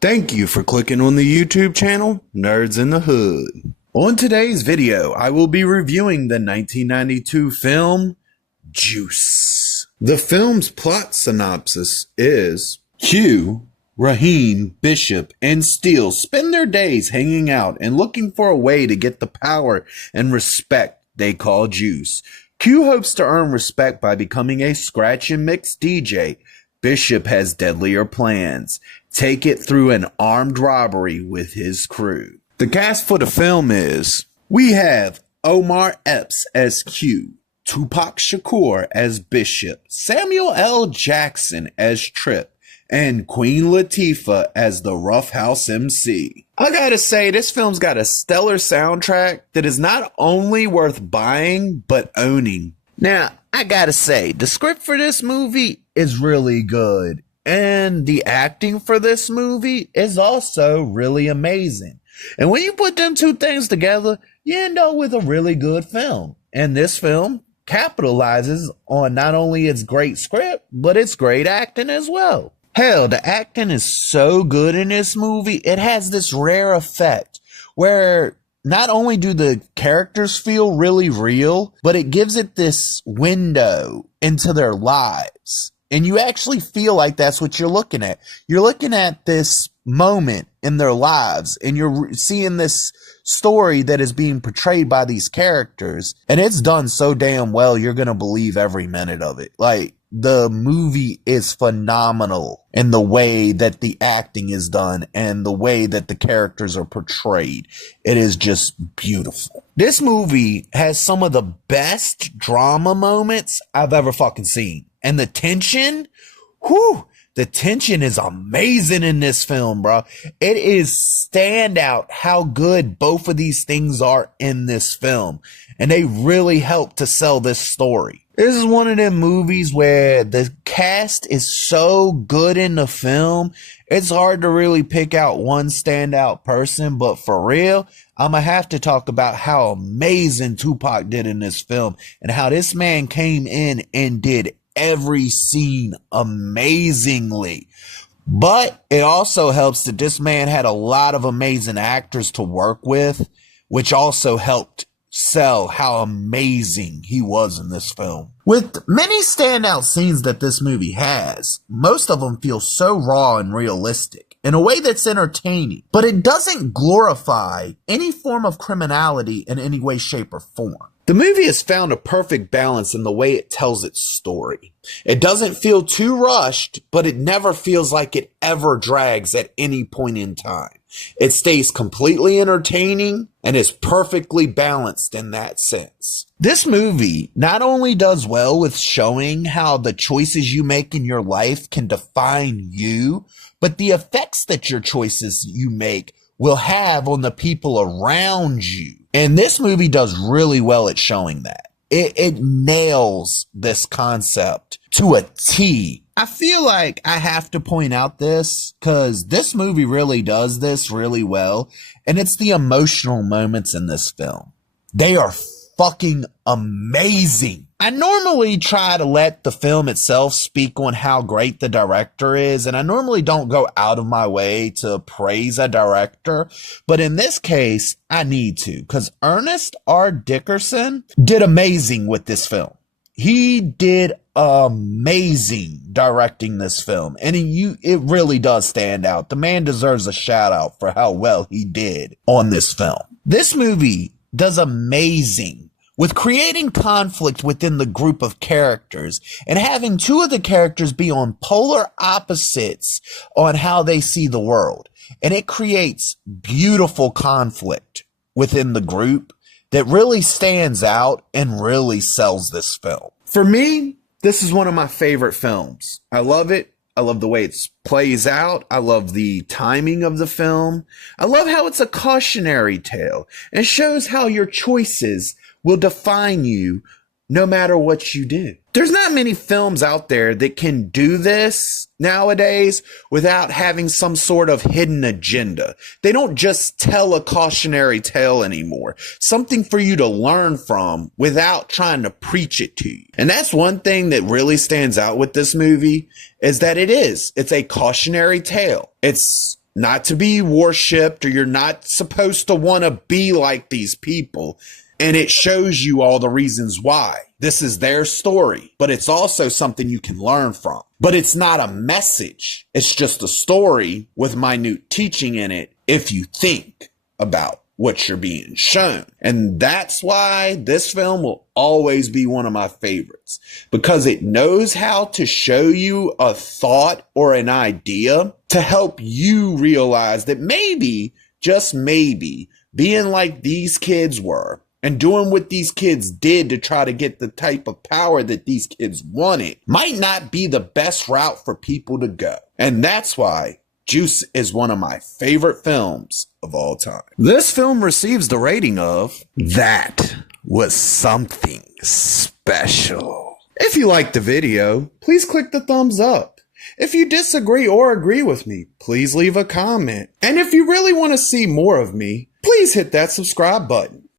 Thank you for clicking on the YouTube channel, Nerds in the Hood. On today's video, I will be reviewing the 1992 film, Juice. The film's plot synopsis is, Q, Raheem, Bishop, and Steele spend their days hanging out and looking for a way to get the power and respect they call Juice. Q hopes to earn respect by becoming a scratch and mix DJ. Bishop has deadlier plans. Take it through an armed robbery with his crew. The cast for the film is, we have Omar Epps as Q, Tupac Shakur as Bishop, Samuel L. Jackson as Trip, and Queen Latifah as the Rough House MC. I gotta say, this film's got a stellar soundtrack that is not only worth buying, but owning. Now, I gotta say, the script for this movie is really good, and the acting for this movie is also really amazing. And when you put them two things together, you end up with a really good film. And this film capitalizes on not only its great script, but its great acting as well. Hell, the acting is so good in this movie, it has this rare effect where not only do the characters feel really real, but it gives it this window into their lives. And you actually feel like that's what you're looking at. You're looking at this moment in their lives, and you're seeing this story that is being portrayed by these characters. And it's done so damn well, you're going to believe every minute of it. Like, the movie is phenomenal in the way that the acting is done and the way that the characters are portrayed. It is just beautiful. This movie has some of the best drama moments I've ever fucking seen. And the tension, the tension is amazing in this film, bro. It is standout how good both of these things are in this film. And they really help to sell this story. This is one of them movies where the cast is so good in the film, it's hard to really pick out one standout person. But for real, I'm going to have to talk about how amazing Tupac did in this film and how this man came in and did every scene amazingly. But it also helps that this man had a lot of amazing actors to work with, which also helped sell how amazing he was in this film. With many standout scenes that this movie has, most of them feel so raw and realistic in a way that's entertaining, but it doesn't glorify any form of criminality in any way, shape, or form. The movie has found a perfect balance in the way it tells its story. It doesn't feel too rushed, but it never feels like it ever drags at any point in time. It stays completely entertaining and is perfectly balanced in that sense. This movie not only does well with showing how the choices you make in your life can define you, but the effects that your choices you make will have on the people around you. And this movie does really well at showing that. It nails this concept to a T. I feel like I have to point out this because this movie really does this really well. And it's the emotional moments in this film. They are fucking amazing. I normally try to let the film itself speak on how great the director is, and I normally don't go out of my way to praise a director, but in this case, I need to, because Ernest R. Dickerson did amazing with this film. He did amazing directing this film, and it really does stand out. The man deserves a shout out for how well he did on this film. This movie does amazing with creating conflict within the group of characters and having two of the characters be on polar opposites on how they see the world. And it creates beautiful conflict within the group that really stands out and really sells this film. For me, this is one of my favorite films. I love it. I love the way it plays out. I love the timing of the film. I love how it's a cautionary tale and shows how your choices will define you no matter what you do. There's not many films out there that can do this nowadays without having some sort of hidden agenda. They don't just tell a cautionary tale anymore. Something for you to learn from without trying to preach it to you. And that's one thing that really stands out with this movie is that it's a cautionary tale. It's not to be worshipped, or you're not supposed to want to be like these people. And it shows you all the reasons why. This is their story, but it's also something you can learn from. But it's not a message. It's just a story with minute teaching in it if you think about what you're being shown. And that's why this film will always be one of my favorites, because it knows how to show you a thought or an idea to help you realize that maybe, just maybe, being like these kids were and doing what these kids did to try to get the type of power that these kids wanted might not be the best route for people to go. And that's why Juice is one of my favorite films of all time. This film receives the rating of "That was something special." If you liked the video, please click the thumbs up. If you disagree or agree with me, please leave a comment. And if you really want to see more of me, please hit that subscribe button.